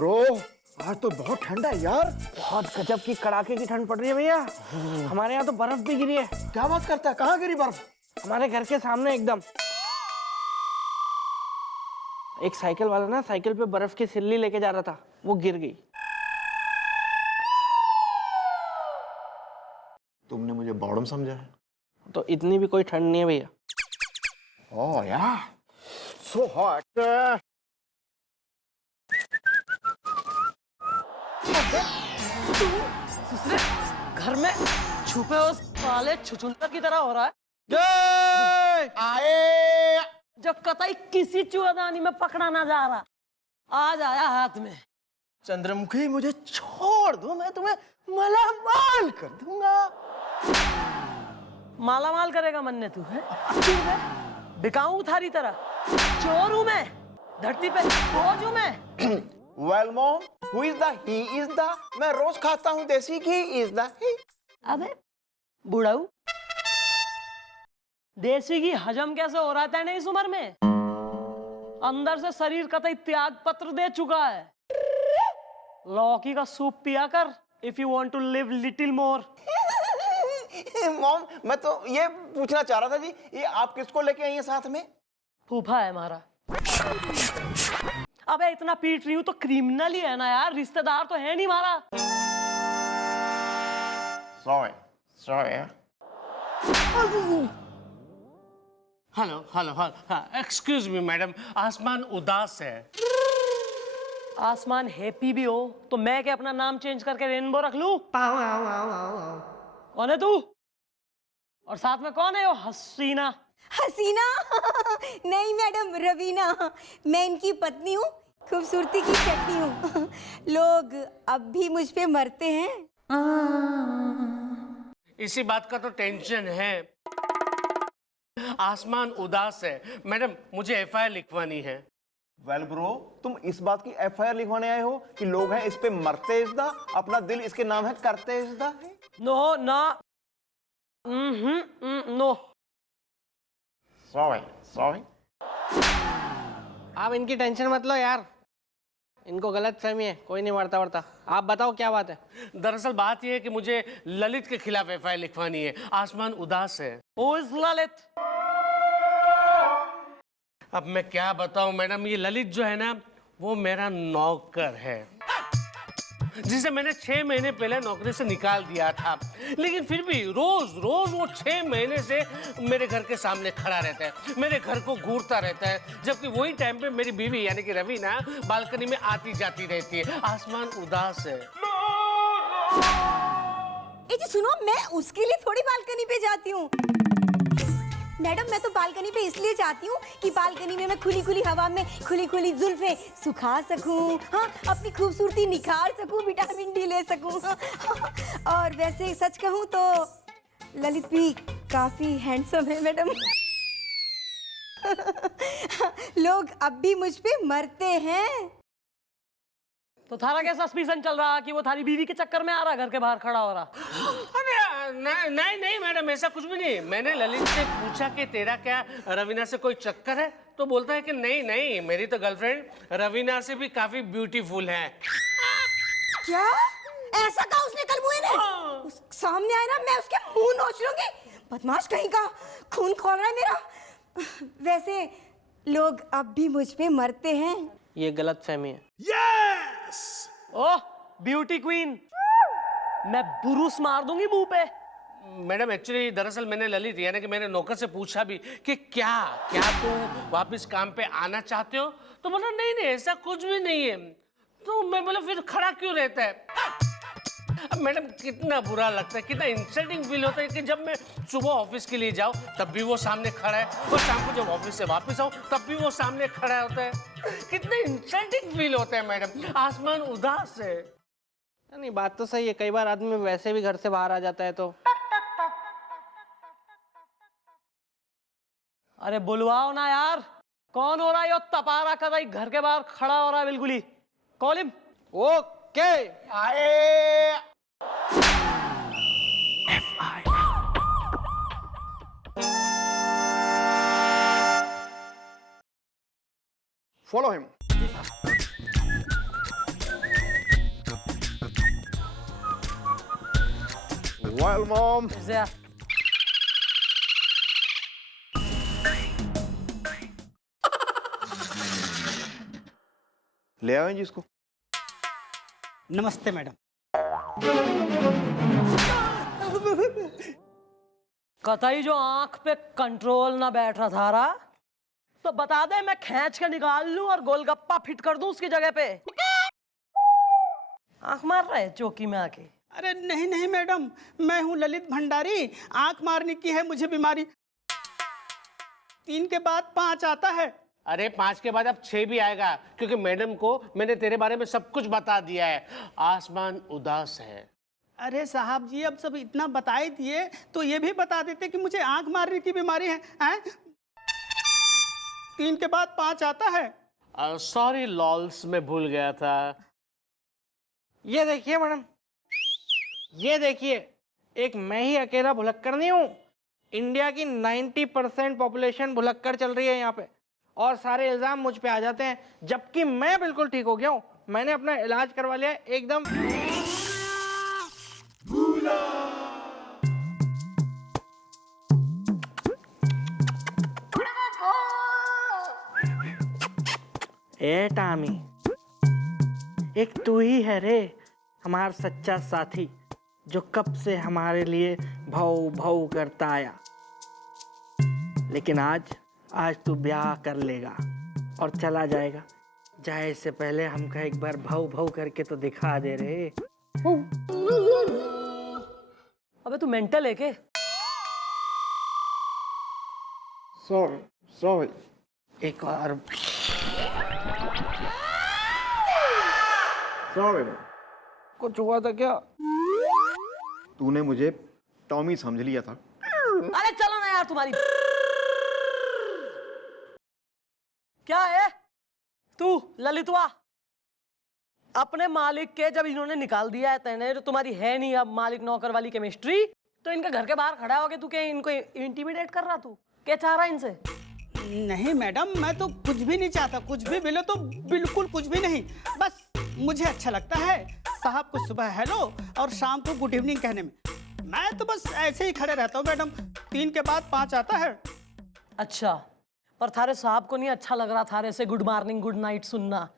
Bro, आज तो बहुत ठंडा है यार। बहुत गजब की कड़ाके की ठंड पड़ रही है भैया। हमारे यहाँ तो बर्फ भी गिरी है। क्या बात करता है? कहाँ गिरी बर्फ? हमारे घर के सामने एकदम। एक साइकिल वाला ना साइकिल पे बर्फ की सिल्ली लेके जा रहा था, वो गिर गई। तुमने मुझे बॉडम समझा है? तो इतनी भी कोई ठंड नहीं है भैया। ओह यार, सो हॉट। घर में छुपे उस काले छुछुंदर की तरह हो रहा है आए। जो कतई किसी चूड़ादानी में पकड़ा ना जा रहा, आज आया हाथ में। चंद्रमुखी, मुझे छोड़ दो, मैं तुम्हें मालामाल कर दूंगा। माला माल करेगा मन्ने तू है? बिकाऊं थारी तरह? चोर हूं मैं, धरती पे बोझ हूं मैं। Well, mom, who is the he is the? मैं रोज खाता हूँ देसी घी, is the he? अबे बुढ़ाऊ, देसी घी हजम कैसे हो रहा था इस उम्र में? अंदर से शरीर कतई त्याग पत्र दे चुका है। लौकी का सूप पिया कर, if you want to live little more। Mom, मैं तो ये पूछना चाह रहा था जी, ये आप किसको लेके आई हैं साथ में? फूफा है हमारा। अबे इतना पीट रही हूं तो क्रिमिनल ही है ना यार, रिश्तेदार तो है नहीं हमारा। Sorry, sorry। Hello hello hello, excuse me madam, आसमान उदास है। आसमान हैप्पी भी हो तो मैं क्या अपना नाम चेंज करके रेनबो रख लूं? कौन है तू? और साथ में कौन है वो हसीना? हसीना? नहीं मैडम, रवीना। मैं इनकी पत्नी हूँ, खूबसूरती की चटनी हूँ। लोग अब भी मुझ पे मरते हैं। इसी बात का तो टेंशन है। आसमान उदास है मैडम, मुझे एफआईआर लिखवानी है। वेल ब्रो, तुम इस बात की एफआईआर लिखवाने आए हो कि लोग हैं इस पे मरते इज़दा, अपना दिल इसके नाम है करते इज़दा? नो ना, नो। Sorry sorry. आप इनकी टेंशन मत लो यार, इनको गलत फहमी है, कोई नहीं मरता वरता। आप बताओ क्या बात है? दरअसल बात यह है कि मुझे ललित के खिलाफ एफआईआर लिखवानी है। आसमान उदास है। Who is Lalit? अब मैं क्या बताऊं मैडम, ये ललित जो है ना, वो मेरा नौकर है, जिसे मैंने 6 महीने पहले नौकरी से निकाल दिया था। लेकिन फिर भी रोज रोज वो 6 महीने से मेरे घर के सामने खड़ा रहता है, मेरे घर को घूरता रहता है, जबकि वही टाइम पे मेरी बीवी यानी कि रवीना बालकनी में आती जाती रहती है। आसमान उदास है। ए जी सुनो, मैं उसके लिए थोड़ी बालकनी पे जाती हूँ मैडम। मैं तो बालकनी पे इसलिए जाती हूँ कि बालकनी में मैं खुली खुली हवा में खुली खुली जुल्फे सुखा सकूँ, हाँ, अपनी खूबसूरती निखार सकूँ, विटामिन डी ले सकूँ। और वैसे सच कहूँ तो ललित भी काफी हैंडसम है मैडम। लोग अब भी मुझ पे मरते हैं। तो थारा क्या सस्पिशन चल रहा कि वो थारी बीवी के चक्कर में आ रहा, घर के बाहर खड़ा हो रहा? अरे नहीं नहीं मैडम, ऐसा कुछ भी नहीं। मैंने ललित से पूछा कि तेरा क्या रवीना से कोई चक्कर है, तो बोलता है कि नहीं नहीं, मेरी तो गर्लफ्रेंड रवीना से भी काफी ब्यूटीफुल है। क्या ऐसा कहा उसने कल मुझे ने? उस सामने आए ना, मैं उसके मुंह नोच लूंगी। बदमाश कहीं का, खून खोल रहा है मेरा। वैसे लोग अब भी मुझ पे मरते हैं। ये गलत फहमी है। ओह ब्यूटी क्वीन, मैं बुरुस मार दूंगी मुंह पे। मैडम एक्चुअली दरअसल मैंने ललित यानी कि मेरे नौकर से पूछा भी कि क्या क्या तुम वापस काम पे आना चाहते हो, तो बोला नहीं नहीं ऐसा कुछ भी नहीं है। तो मैं बोला फिर खड़ा क्यों रहता है? अब मैडम कितना बुरा लगता है, कितना इंसल्टिंग फील होता है कि जब मैं सुबह ऑफिस के लिए जाऊं तब भी वो सामने खड़ा है, और शाम को जब ऑफिस से वापस आऊं तब भी वो सामने खड़ा होता है। कितना इंसल्टिंग फील होता है मैडम। आसमान उदास है। नहीं, बात तो सही है, कई बार आदमी वैसे भी घर से बाहर आ जाता है तो। अरे बुलवाओ ना यार, कौन हो रहा है ये तपारा कतई घर के बाहर खड़ा हो रहा है बिल्कुल ही? Call him. ओके, आए। Follow him. Well mom. फिर से यार। ले आओ जी इसको। नमस्ते मैडम। कतई जो आंख पे कंट्रोल ना बैठ रहा था रहा, तो बता दे, मैं खींच के निकाल लूं और गोलगप्पा फिट कर दूं उसकी जगह पे। आंख मार रहा है चौकी में आके। अरे नहीं नहीं मैडम, मैं हूँ ललित भंडारी। आंख मारने की है मुझे बीमारी। 3 के बाद 5 आता है। अरे 5 के बाद अब 6 भी आएगा, क्योंकि मैडम को मैंने तेरे बारे में सब कुछ बता दिया है। आसमान उदास है। अरे साहब जी, अब सब इतना बता ही दिए तो ये भी बता देते कि मुझे आंख मारने की बीमारी है, हैं? 3 के बाद 5 आता है। सॉरी लॉल्स, मैं भूल गया था। ये देखिए मैडम, ये देखिए, एक मैं ही अकेला भुलक्कड़ नहीं हूँ। इंडिया की 90% पॉपुलेशन भुलक्कड़ चल रही है यहाँ पे, और सारे इल्जाम मुझ पे आ जाते हैं, जबकि मैं बिल्कुल ठीक हो गया हूँ। मैंने अपना इलाज करवा लिया है एकदम। ए टामी, एक तू ही है रे हमारा सच्चा साथी, जो कब से हमारे लिए भाव भाव करता आया। लेकिन आज तू ब्याह कर लेगा और चला जाएगा। जाए से पहले हमका एक बार भाव भाव करके तो दिखा दे रे। अबे तू मेंटल है के? सॉरी। एक और सॉरी। कुछ हुआ था क्या? तूने मुझे टॉमी समझ लिया था। अरे चलो ना यार, तुम्हारी क्या है? तू ललितवा, अपने मालिक के जब इन्होंने निकाल दिया है तेने, तो तुम्हारी है नहीं अब मालिक नौकर वाली केमिस्ट्री, तो इनके घर के बाहर खड़ा हो गया तू क्या इनको इंटिमिडेट कर रहा? तू क्या चाह रहा है इनसे? नहीं मैडम, मैं तो कुछ भी नहीं चाहता। कुछ भी मिले तो बिल्कुल कुछ भी नहीं। बस मुझे अच्छा लगता है साहब को सुबह हेलो और शाम को गुड इवनिंग कहने में। मैं तो बस ऐसे ही खड़े रहता हूँ मैडम। 3 के बाद 5 आता है। अच्छा, पर थारे साहब को नहीं अच्छा लग रहा थारे से गुड मॉर्निंग गुड नाइट सुनना?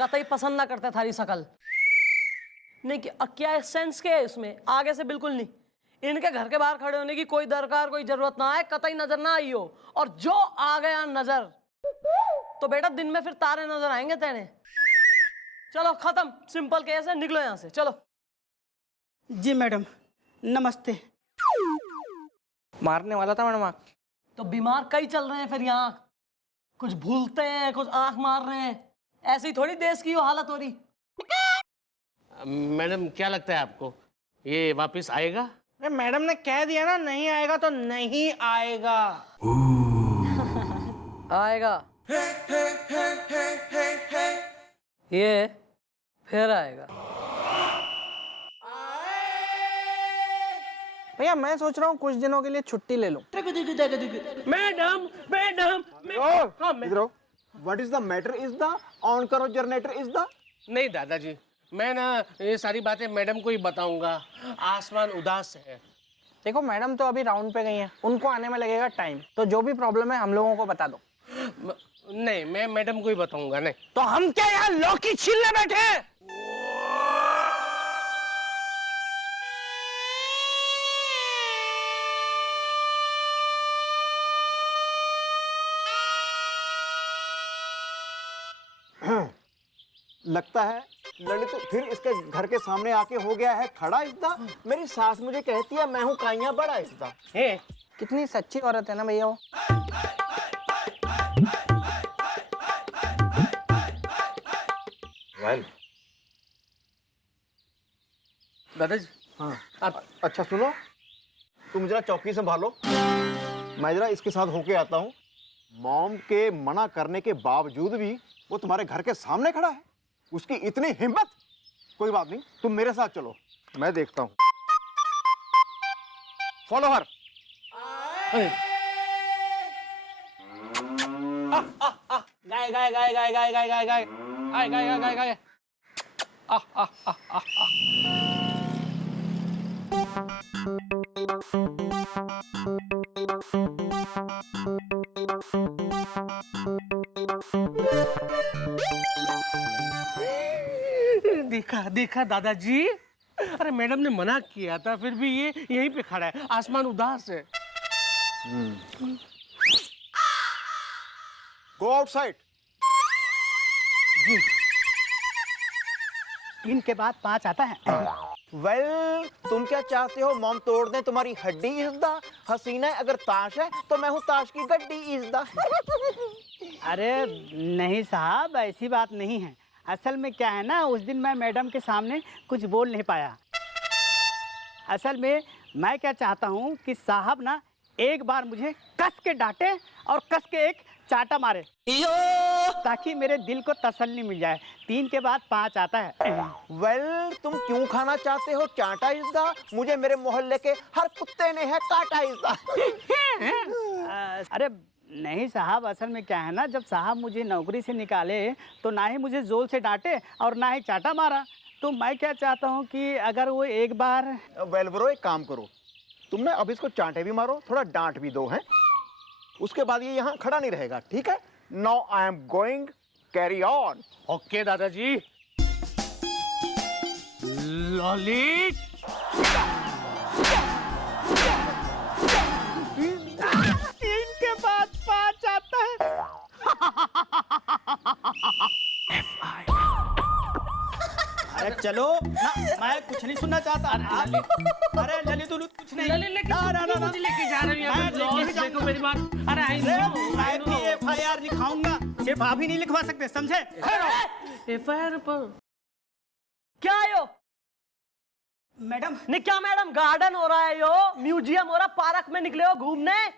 कतई पसंद ना करते थारी शकल। नहीं कि क्या सेंस क्या है इसमें? आगे से बिल्कुल नहीं। इनके घर के बाहर खड़े होने की कोई दरकार, कोई जरूरत ना है, कतई नजर ना आई हो। और जो आ गया नजर, तो बेटा दिन में फिर तारे नजर आएंगे तेने। चलो खत्म, सिंपल केस है, निकलो यहां से, चलो। जी मैडम, नमस्ते। मारने वाला था मैडम। तो बीमार कई चल रहे हैं फिर यहाँ, कुछ भूलते हैं, कुछ आंख मार रहे हैं। ऐसी ही थोड़ी देश की हालत हो रही। मैडम क्या लगता है आपको, ये वापस आएगा? अरे मैडम ने कह दिया ना, नहीं आएगा तो नहीं आएगा। आएगा, ये फिर आएगा। भैया मैं सोच रहा हूँ कुछ दिनों के लिए छुट्टी ले लूं। मैडम मैडम हाँ, इधर आओ। What is the matter is the on करो जनरेटर इज द। नहीं दादाजी, मैं ना ये सारी बातें मैडम को ही बताऊंगा। आसमान उदास है। देखो मैडम तो अभी राउंड पे गई हैं, उनको आने में लगेगा टाइम, तो जो भी प्रॉब्लम है हम लोगों को बता दो। नहीं, मैं मैडम को ही बताऊंगा। नहीं तो हम क्या यहाँ लौकी छीलने बैठे हैं? लगता है ललित फिर इसके घर के सामने आके हो गया है खड़ा इसदा। मेरी सास मुझे कहती है मैं हूँ काइया बड़ा इसदा। कितनी सच्ची औरत है ना भैया वो। दादाजी हाँ आप अच्छा सुनो, तुम जरा चौकी संभालो, मैं जरा इसके साथ होके आता हूँ। मॉम के मना करने के बावजूद भी वो तुम्हारे घर के सामने खड़ा है, उसकी इतनी हिम्मत। कोई बात नहीं, तुम मेरे साथ चलो, मैं देखता हूँ। Follow her. गाय गाय गाय गाय गाय गाय गाय गाय गाय गाय गाय गाय। देखा दादाजी, अरे मैडम ने मना किया था, फिर भी ये यहीं पे खड़ा है, आसमान उदास है। Go outside. 3 के बाद 5 आता है। वेल तुम क्या चाहते हो मॉम तोड़ दें तुम्हारी हड्डी इज़दा? हसीना अगर ताश है तो मैं हूँ ताश की गड्डी इज़दा। अरे नहीं साहब, ऐसी बात नहीं है। असल में क्या है ना, उस दिन मैं मैडम के सामने कुछ बोल नहीं पाया। असल में मैं क्या चाहता हूँ कि साहब ना एक बार मुझे कस के डांटे और कस के एक चाटा मारे, ताकि मेरे दिल को तसल्ली मिल जाए। 3 के बाद 5 आता है। वेल तुम क्यों खाना चाहते हो चाटा इज़दा? मुझे मेरे मोहल्ले के हर कुत्ते ने है काटा इज़दा। अरे नहीं साहब, असल में क्या है ना, जब साहब मुझे नौकरी से निकाले तो ना ही मुझे जोर से डांटे और ना ही चाटा मारा। तो मैं क्या चाहता हूँ कि अगर वो एक बार। वेल ब्रो एक काम करो, तुम ना अब इसको चांटे भी मारो, थोड़ा डांट भी दो हैं, उसके बाद ये यहाँ खड़ा नहीं रहेगा, ठीक है? Now I am going, carry on. Okay दादाजी। लॉली, 3 के बाद 5 आता है। अरे चलो ना, मैं कुछ नहीं सुनना चाहता। अरे ललित उलित कुछ नहीं। लली लेके मुझे लेके जा रही है, मैं लेके जाऊंगा। देखो मेरी बात। अरे मैं भी FIR लिखाऊंगा, सिर्फ आप ही नहीं लिखवा सकते, समझे? FIR पर क्या है यो? मैडम नहीं क्या मैडम, गार्डन हो रहा है यो, म्यूजियम हो रहा, पार्क में निकले हो घूमने?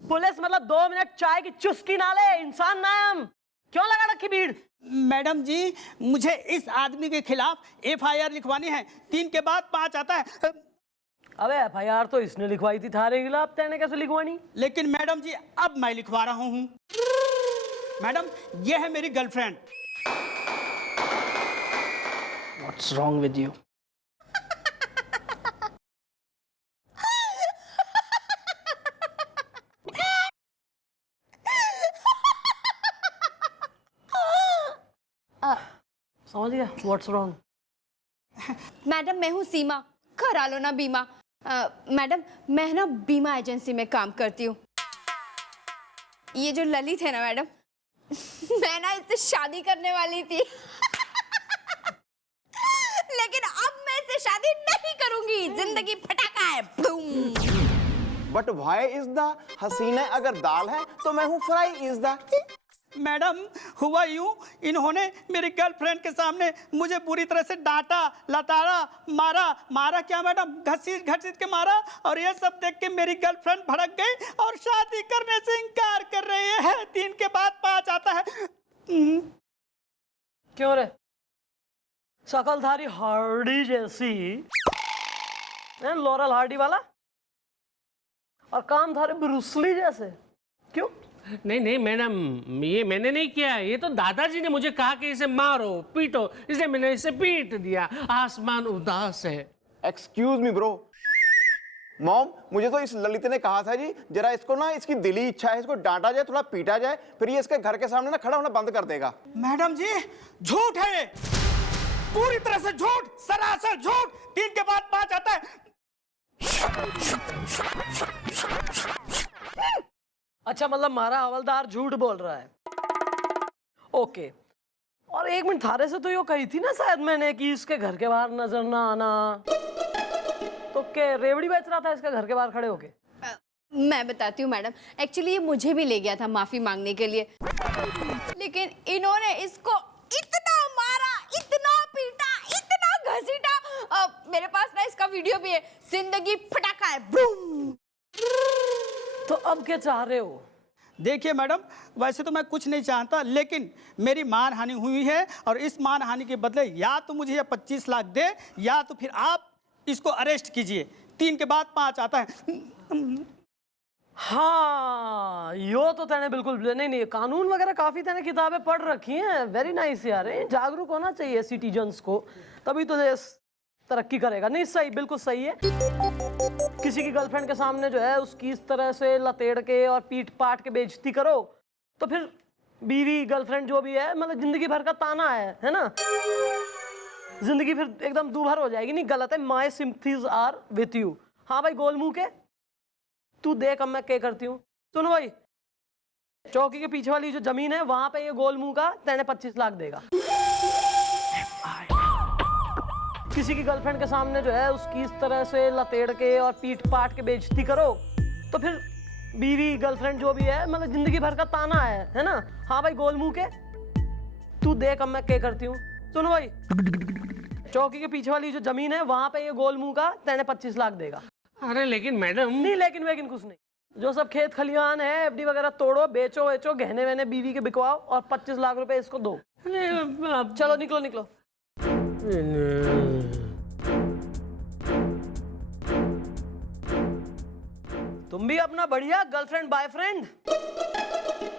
पुलिस मतलब 2 मिनट चाय की चुस्की ना ले, इंसान ना है हम। क्यों लगा रखी भीड़? मैडम जी, मुझे इस आदमी के खिलाफ FIR लिखवानी है। 3 के बाद 5 आता है। अबे FIR तो इसने लिखवाई थी थारे खिलाफ, तेने कैसे लिखवानी? लेकिन मैडम जी अब मैं लिखवा रहा हूँ। मैडम ये है मेरी girlfriend. What's wrong with you? समझ गया? What's wrong? मैडम मैं हूँ सीमा, करा लो ना बीमा। मैडम मैं ना बीमा एजेंसी में काम करती हूँ। ये जो ललित है ना मैडम, मैं ना इससे शादी करने वाली थी। लेकिन अब मैं इससे शादी नहीं करूंगी, जिंदगी फटाका है। But why इज़दा? हसीना अगर दाल है तो मैं हूँ फ्राई इज़दा। मैडम हुआ यूं, इन्होंने मेरी गर्लफ्रेंड के सामने मुझे बुरी तरह से डांटा, लताड़ा, मारा क्या मैडम, घसीट के मारा। और ये सब देख के मेरी गर्लफ्रेंड भड़क गई और शादी करने से इनकार कर रही है। 3 के बाद 5 आता है। क्यों रे? शकल थारी हार्डी जैसी, लॉरल हार्डी वाला, और काम थारे ब्रूसली जैसे। क्यों? नहीं मैडम, ये मैंने नहीं किया, ये तो दादाजी ने मुझे कहा कि इसे मारो पीटो, इसलिए मैंने इसे पीट दिया। आसमान उदास है। Excuse me bro. मॉम मुझे तो इस ललित ने कहा था जी, जरा इसको ना, इसकी दिली इच्छा है इसको डांटा जाए, थोड़ा पीटा जाए, फिर ये इसके घर के सामने ना खड़ा होना बंद कर देगा। मैडम जी झूठ है, पूरी तरह से झूठ, सरासर झूठ। 3 के बाद 5 आता है। अच्छा मतलब हमारा हवलदार झूठ बोल रहा है। ओके, और 1 मिनट, थारे से तो यो कही थी ना शायद मैंने कि इसके घर के बाहर नजर ना आना, तो क्या रेवड़ी बेच रहा था इसके घर के बाहर खड़े होके? मैं बताती हूँ मैडम, एक्चुअली ये मुझे भी ले गया था माफी मांगने के लिए, लेकिन इन्होंने इसको इतना मारा, इतना पीटा, इतना घसीटा। मेरे पास ना इसका वीडियो भी है। जिंदगी फटाका है, बूम। तो अब क्या चाह रहे हो? देखिए मैडम, वैसे तो मैं कुछ नहीं चाहता, लेकिन मेरी मानहानि हुई है और इस मानहानि के बदले या तो मुझे ये 25 लाख दे, या तो फिर आप इसको अरेस्ट कीजिए। 3 के बाद 5 आता है। हाँ यो तो तेने बिल्कुल नहीं, कानून वगैरह काफी तेने किताबें पढ़ रखी हैं। वेरी नाइस यार, जागरूक होना चाहिए सिटीजन्स को, तभी तो देश तरक्की करेगा। नहीं सही, बिल्कुल सही है। किसी की गर्लफ्रेंड के सामने जो है उसकी इस तरह से लतेड़ के और पीट पाट के बेइज्जती करो, तो फिर बीवी गर्लफ्रेंड जो भी है मतलब जिंदगी भर का ताना है ना। जिंदगी फिर एकदम दूभर हो जाएगी। नहीं गलत है, माई सिंपथीज आर विथ यू। हाँ भाई गोल मुंह के, तू देख अब मैं क्या करती हूँ। सुनो भाई, चौकी के पीछे वाली जो जमीन है वहां पे ये गोल मुंह का तेने 25 लाख देगा। किसी की गर्लफ्रेंड के सामने जो है उसकी इस तरह से लतेड़ के और पीट पाट के बेइज्जती करो तो फिर बीवी गर्लफ्रेंड जो भी है मतलब जिंदगी भर का ताना है ना। हाँ भाई गोल मुंह के, तू देख अब मैं क्या करती हूँ। सुनो भाई, चौकी के पीछे वाली जो जमीन है वहां पे ये गोल मुंह का तेने 25 लाख देगा। अरे लेकिन मैडम, नहीं लेकिन वेकिन कुछ नहीं, जो सब खेत खलिहान है एफडी वगैरह तोड़ो, बेचो वेचो, गहने वहने बीवी के बिकवाओ और 25 लाख रुपए इसको दो। चलो निकलो निकलो। तुम भी अपना बढ़िया गर्लफ्रेंड बॉयफ्रेंड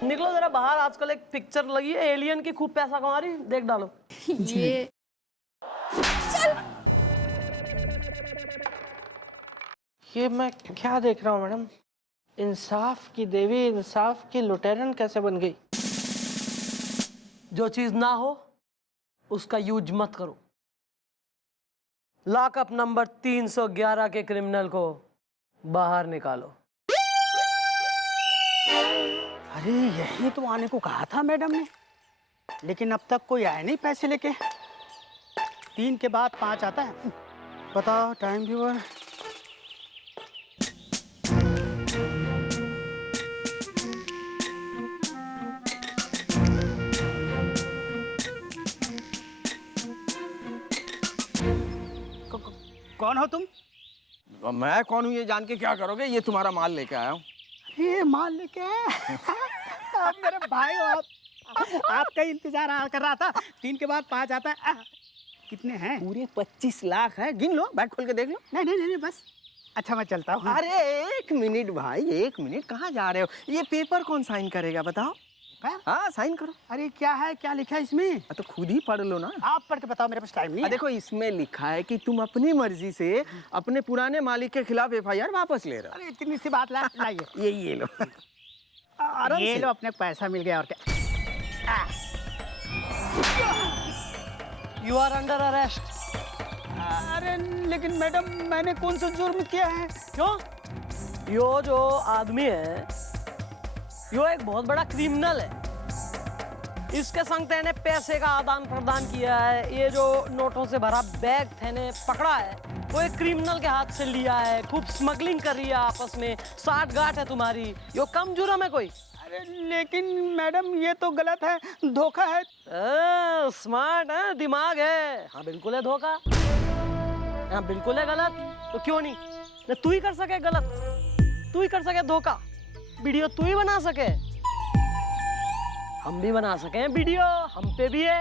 निकलो जरा बाहर। आजकल एक पिक्चर लगी है एलियन की, खूब पैसा कमा रही, देख डालो। ये ये मैं क्या देख रहा हूँ मैडम? इंसाफ की देवी इंसाफ की लुटेरन कैसे बन गई? जो चीज ना हो उसका यूज मत करो। लॉकअप नंबर 311 के क्रिमिनल को बाहर निकालो। अरे यही तो आने को कहा था मैडम ने, लेकिन अब तक कोई आया नहीं पैसे लेके। 3 के बाद 5 आता है। बताओ टाइम व्यूअर। कौन हो तुम? मैं कौन हूँ ये जान के क्या करोगे? ये तुम्हारा माल लेके आया हूँ। ये माल लेके आप मेरे भाई हो। आपका ही इंतजार कर रहा था। 3 के बाद 5 आता है। कितने हैं? पूरे 25 लाख है, गिन लो, बैग खोल के देख लो। नहीं बस। अच्छा मैं चलता हूँ। अरे 1 मिनट भाई, 1 मिनट, कहाँ जा रहे हो? ये पेपर कौन साइन करेगा बताओ? हाँ साइन करो। अरे क्या है, क्या लिखा है इसमें? तो खुद ही पढ़ लो ना। आप पढ़ के बताओ, मेरे पास टाइम नहीं है। देखो इसमें लिखा है कि तुम अपनी मर्जी से अपने पुराने मालिक के खिलाफ FIR वापस ले रहे हो। अरे इतनी सी बात लाइए। ये लो। ये लो, अपने पैसा मिल गया और क्या। You are under arrest. अरे लेकिन मैडम मैंने कौन सा जुर्म किया है? क्यों? यो जो आदमी है यो एक बहुत बड़ा क्रिमिनल है। इसके संग तेने पैसे का आदान प्रदान किया है। ये जो नोटों से भरा बैग तेने पकड़ा है वो एक क्रिमिनल के हाथ से लिया है। खूब स्मगलिंग कर रही है आपस में, साठ गांठ है तुम्हारी। यो कम जुर्म है कोई? अरे लेकिन मैडम ये तो गलत है, धोखा है। स्मार्ट है, दिमाग है। हाँ बिल्कुल है धोखा। हाँ बिल्कुल है गलत। तो क्यों नहीं? तू ही कर सके गलत, तू ही कर सके धोखा, वीडियो तू ही बना सके, हम भी बना सके वीडियो, हम पे भी है।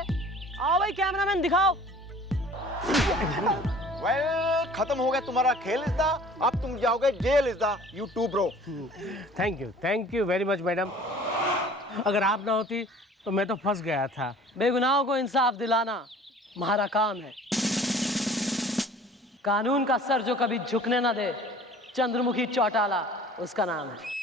आओ भाई कैमरामैन दिखाओ। वेल खत्म हो गया तुम्हारा खेल इज़दा, अब तुम जाओगे जेल इज़दा। You too bro. Thank you very much madam. अगर आप ना होती तो मैं तो फंस गया था। बेगुनाहों को इंसाफ दिलाना हमारा काम है। कानून का सर जो कभी झुकने ना दे, चंद्रमुखी चौटाला उसका नाम है।